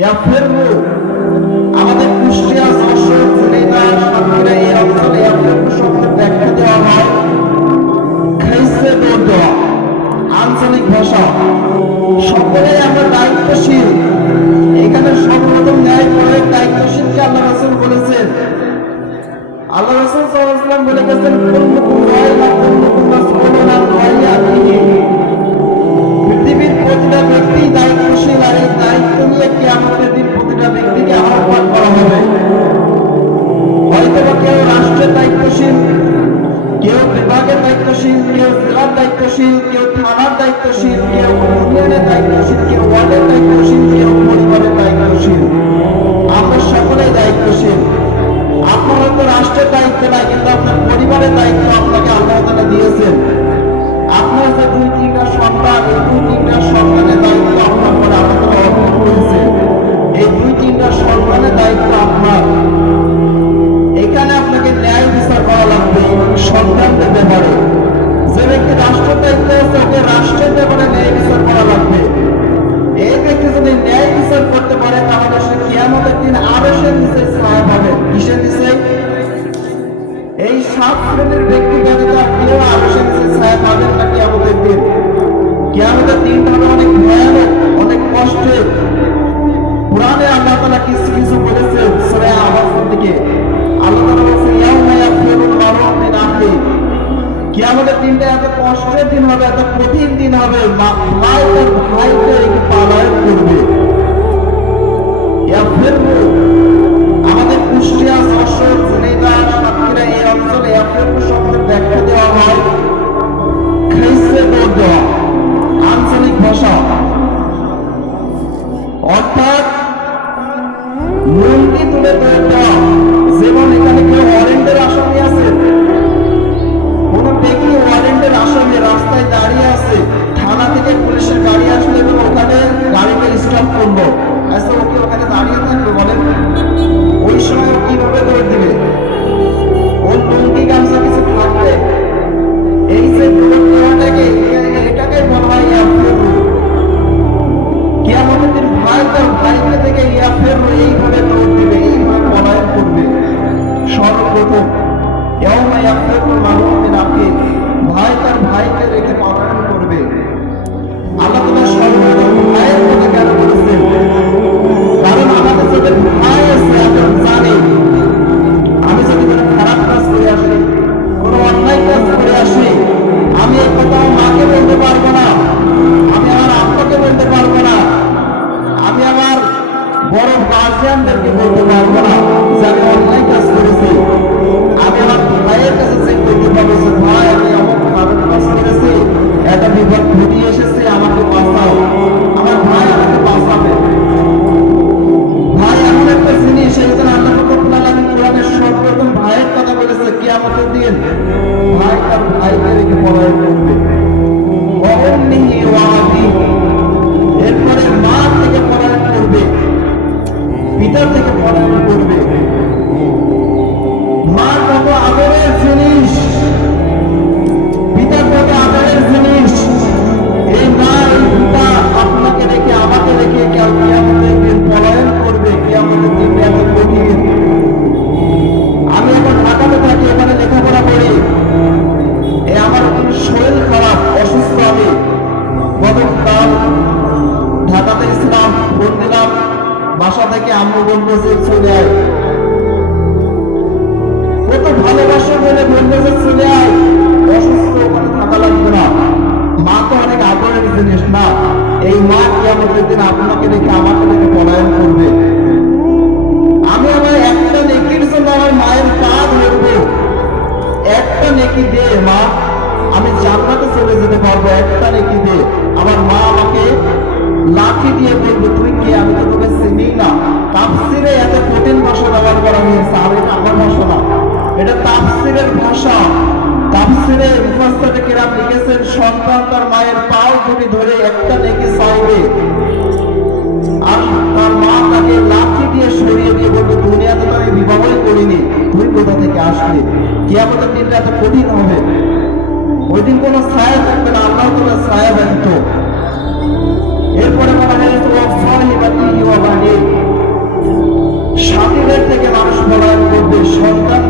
ইয়াফিরু আমাদের কুষ্টিয়া, যশোর, ঝিনাইদহ, সাতক্ষীরা এই অঞ্চলে ইয়াফিরু শব্দের ব্যাখ্যা দেওয়া হয় খাইসে দৌড় দেওয়া, আঞ্চলিক ভাষা। সকলেই আমরা দায়িত্বশীল। এখানে সর্বপ্রথম ন্যায় প্রয়োগ দায়িত্বশীলকে আল্লাহ রাসূল বলেছেন। আল্লাহ রাসূল সাল্লাল্লাহু আলাইহি ওয়াসাল্লাম বলে গেছেন, কুল্লুকুম রাইন ওয়া কুল্লুকুম মাসউলুন আন রাইয়াতিহি। পৃথিবীর প্রতিটা ব্যক্তি দায়িত্বশীল, আর এই দায়িত্ব নিয়ে কিয়ামতের দিন প্রতিটা ব্যক্তিকে আহ্বান করা হবে। হয়তোবা কেউ রাষ্ট্রের দায়িত্বশীল, কেউ বিভাগের দায়িত্বশীল, কেউ জেলার দায়িত্বশীল, কেউ থানার দায়িত্বশীল, কেউ ইউনিয়নের দায়িত্বশীল, কেউ ওয়ার্ডের দায়িত্বশীল, কেউ পরিবারের দায়িত্বশীল। আমরা সকলেই দায়িত্বশীল। আপনার হয়তো রাষ্ট্রের দায়িত্ব নাই, কিন্তু আপনার পরিবারের দায়িত্ব আপনাকে আল্লাহ তাআলা দিয়েছেন। আপনার যে 2-3টা সন্তান, এই 2-3টা সন্তানের দায়িত্ব আপনার পরে আল্লাহ তাআলা অর্পণ করেছে। এই 2-3টা সন্তানের দায়িত্ব আপনার। এখানে আপনাকে ন্যায় বিচার করা লাগবে সন্তানদের ব্যাপারে। যে ব্যক্তি রাষ্ট্রের দায়িত্ব আছে, ওকে রাষ্ট্রের ব্যাপারে ন্যায় বিচার করা লাগবে। এই ব্যক্তি যদি ন্যায় বিচার করতে পারে, তাহলে সে কিয়ামতের দিন আরশের নিচে ছায়া পাবে। কিসের নিচে? এই 7 শ্রেণীর ব্যক্তি ব্যতীত কেউ আরশের নিচে ছায়া পাবেন না কিয়ামতের দিন। কিয়ামতের দিনটা হবে অনেক ভয়ানক, অনেক কষ্টের। কুরআনে আল্লাহ তাআলা কিছু কিছু বলেছেন সূরা আরাফের দিকে। আল্লাহ তাআলা বলেছেন, ইয়াউমা ইয়াফিরুল মারউ মিন আখি। কিয়ামতের দিনটা এত কষ্টের দিন হবে, এত কঠিন দিন হবে, ভাই তার ভাইকে পলায়ন করবে। ইয়াফিরু আমাদের কুষ্টিয়া, যশোর, ঝিনাইদহ, সাতক্ষীরা এই অঞ্চলে ইয়াফিরু শব্দের ব্যাখ্যা দেওয়া হয় খাইসে দৌড় দেওয়া, আঞ্চলিক ভাষা। অর্থাৎ লুঙ্গি তুলে দৌড় দেওয়া। যেমন এখানে কেউ ওয়ারেন্টের আসামি আছে, কোন ব্যক্তি ওয়ারেন্টের আসামি রাস্তায় দাঁড়িয়ে আছে, থানা থেকে পুলিশের গাড়ি আসলে এবং ওখানে গাড়িকে স্টপ করলো, আচ্ছা ওকে ওখানে দাঁড়িয়ে থাকবে বলেন? ওই সময় ও কিভাবে দৌড় দিবে? ওর লুঙ্গি গামছা কিছু থাকবে? এই যে দৌড় দেওয়াটাকে, এটাকে বলা হয় ইয়াফিরু। কিয়ামতের দিন ভাই তার ভাইকে থেকে ইয়াফিরু এইভাবে দৌড় দিবে, এইভাবে পলায়ন করবে। সর্বপ্রথম ইয়াউমা ইয়াফিরুল মারউ মিন আখি, ভাই তার ভাইকে রেখে পলায়ন করবে। আল্লাহ তাআলা সর্বপ্রথম ভাইয়ের কথা কেন বলেছেন? কারণ আমাদের যাদের ভাই আছে, আমরা জানি আমি যদি কোনো খারাপ কাজ করে আসি, কোনো অন্যায় কাজ করে আসি, আমি এই কথা আমার মাকে বলতে পারবো না, আমি আমার আব্বাকে বলতে পারবো না, আমি আমার বড় গার্জিয়ানদেরকে বলতে পারবো না যে আমি অন্যায় কাজ করেছি। আমি আমার ভাইয়ের কাছে চেক করতে পারবো যে ভাই আমি এমন খারাপ কাজ করেছি, একটা বিপদ ঘটিয়ে এসেছে, আমাকে বাঁচাও। আমার ভাই আমাকে বাঁচাবে। ভাই এমন একটা জিনিস, এই জন্য আল্লাহ রাব্বুল আলামিন কোরআনে সর্বপ্রথম ভাইয়ের কথা বলেছে। কিয়ামতের দিন ভাই তার ভাইকে রেখে পলায়ন করবে। ওয়া উম্মিহি ওয়া আবিহি, এরপরে মা থেকে পলায়ন করবে, পিতা থেকে পলায়ন করবে। মা কত আদরের জিনিস, পিতা কত আদরের জিনিস। এই মা, এই পিতা আপনাকে রেখে, আমাকে রেখে কিয়ামতের দিন পলায়ন করবে। কিয়ামতের দিন এত কঠিন। আমি এখন ঢাকাতে থাকি, এখানে লেখাপড়া করি। এই আমার শরীর খারাপ, অসুস্থ। আমি গতকাল ঢাকাতে ইসলাম ফোন দিলাম, বাসা থেকে আম্মু বলবো যে চলে আয়। কত ভালোবাসা বলে বলবো যে চলে আয়, অসুস্থ, ওখানে থাকা লাগবে না। মা তো অনেক আদরের জিনিস না? এই মা কিয়ামতের দিন আপনাকে রেখে, আমাকে রেখে পলায়ন করবে। আমি আমার একটা নেকির জন্য আমার মায়ের পা ধরবো, একটা নেকি দে মা, আমি জান্নাতে চলে যেতে পারবো, একটা নেকি দে। আমার মা আমাকে লাঠি দিয়ে বলবে তুই কে, আমি তো তোকে চিনি না। তাফসিরে এত কঠিন ভাষা ব্যবহার করা হয়েছে, আর এটা আমার ভাষা না, এটা তাফসিরের ভাষা। তাফসিরে মুফাসসিরে কিরাম লিখেছেন, সন্তান তার মায়ের পাও দুটি ধরে একটা নেকি চাইবে, আর তার মা তাকে লাঠি দিয়ে সরিয়ে দিয়ে বলবে দুনিয়াতে তো আমি বিবাহই করিনি, তুই কোথা থেকে আসলি? কিয়ামতের দিনটা এত কঠিন হবে। ওই দিন কোনো ছায়া থাকবে না, আল্লাহ তাআলা ছায়া ব্যতীত। এরপরে বলা হয়েছে ওয়া সাহিবাতিহি ওয়া বানিহি, থেকে মানুষ পলায়ন করবে, সন্তান